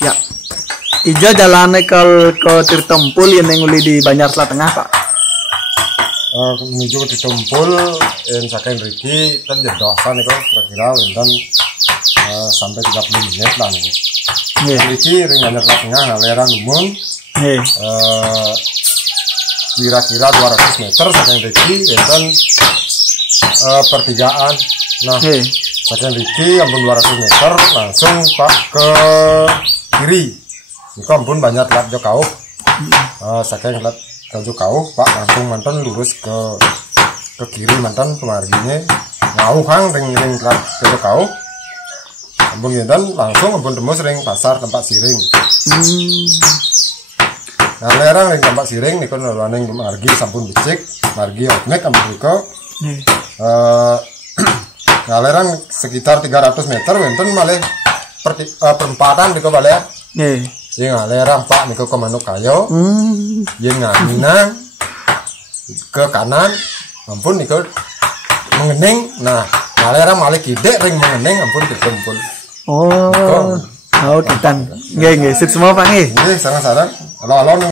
Ya. Ijo jalannya ke Tirtompul yang nguli di Banjar Selat Tengah, Pak. Menuju ke Tirtompul yang saking Riki kan jedosan itu kira-kira dan sampai 30 menit lah nih. Riki ring Banjar Selat Tengah ngalerang umum. Kira-kira 200 meter saking Riki dan pertigaan. Nah, saking Riki ampun 200 meter langsung Pak ke kiri. Ini ampun Banjar Selat Jokau. Saking Selat Jokau Pak langsung mantan lurus ke kiri mantan pemarginya ngauh hang ring Selat Jokau. Ampun dan langsung ampun tembus ring pasar tempat siring. Nah lerang ring tempat siring nih kan lalu margi sampun becik margi outnek ampun niko. Nah lerang sekitar 300 meter wenten malah perempatan niko balik. Yang ngalerang Pak niko ke Manuk Kayo. Yang ngamina ke kanan ampun niko mengening. Nah ngalerang malah kide ring mengening ampun Tirtompul. Oh, kita. Nggih, sip semua Pak nggih. Nggih, sareng-sareng. Halo-halo.